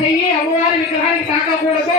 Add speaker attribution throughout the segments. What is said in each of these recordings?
Speaker 1: చెయ్యి అమ్మవారి విగ్రహానికి తాకకూడదు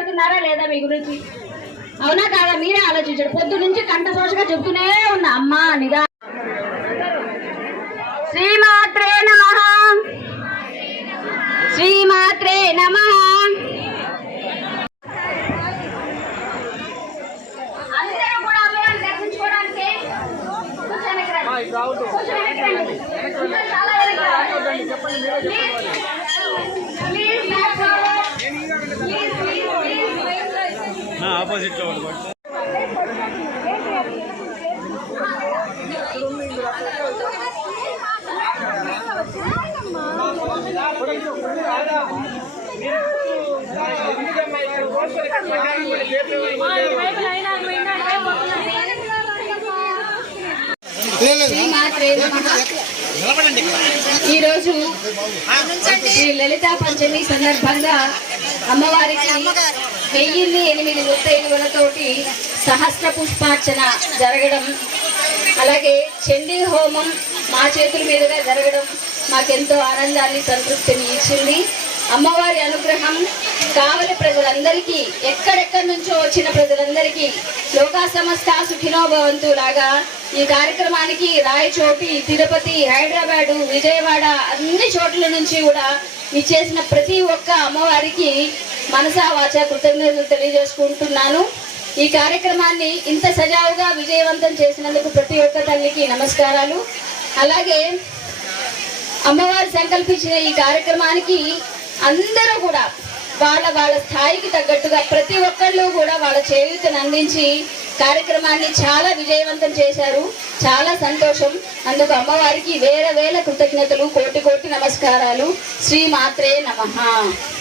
Speaker 2: పడుతున్నారా లేదా మీ గురించి అవునా కాదా మీరే ఆలోచించండి పొద్దు నుంచి కంట సోషగా చెప్తూనే ఉన్నా అమ్మా నిదా శ్రీమాత్రే నమ శ్రీమాత్రే నమ అందరూ కూడా అమ్మవారిని దర్శించుకోవడానికి కూర్చోండి ఇక్కడ. కూర్చోండి ఇక్కడ. కూర్చోండి, చాలా వెనక్కి రావాలి. Please, please, back forward. Please, please, please.
Speaker 3: Opposite లో ఒకటి పట్టు.
Speaker 2: ఈరోజు శ్రీ లలితా పంచమి సందర్భంగా అమ్మవారికి వెయ్యిన్ని ఎనిమిది ముత్తైదువులతోటి సహస్ర పుష్పార్చన జరగడం అలాగే చండీ హోమం మా చేతుల మీదుగా జరగడం మాకెంతో ఆనందాన్ని సంతృప్తిని ఇచ్చింది. అమ్మవారి అనుగ్రహం కావలి ప్రజలందరికీ ఎక్కడెక్కడి నుంచో వచ్చిన ప్రజలందరికీ లోకా సమస్త సుఖినో భవంతు లాగా ఈ కార్యక్రమానికి రాయచోటి తిరుపతి హైదరాబాదు విజయవాడ అన్ని చోట్ల నుంచి కూడా ఇచ్చేసిన ప్రతి ఒక్క అమ్మవారికి మనసా వాచ కృతజ్ఞతలు తెలియజేసుకుంటున్నాను. ఈ కార్యక్రమాన్ని ఇంత సజావుగా విజయవంతం చేసినందుకు ప్రతి ఒక్క తల్లికి నమస్కారాలు. అలాగే అమ్మవారు సంకల్పించిన ఈ కార్యక్రమానికి అందరూ కూడా వాళ్ళ వాళ్ళ స్థాయికి తగ్గట్టుగా వాళ్ళ చేయూతను అందించి కార్యక్రమాన్ని చాలా విజయవంతం చేశారు. చాలా సంతోషం. అందుకు అమ్మవారికి వేల వేల కృతజ్ఞతలు కోటి కోటి నమస్కారాలు. శ్రీ మాత్రే నమః.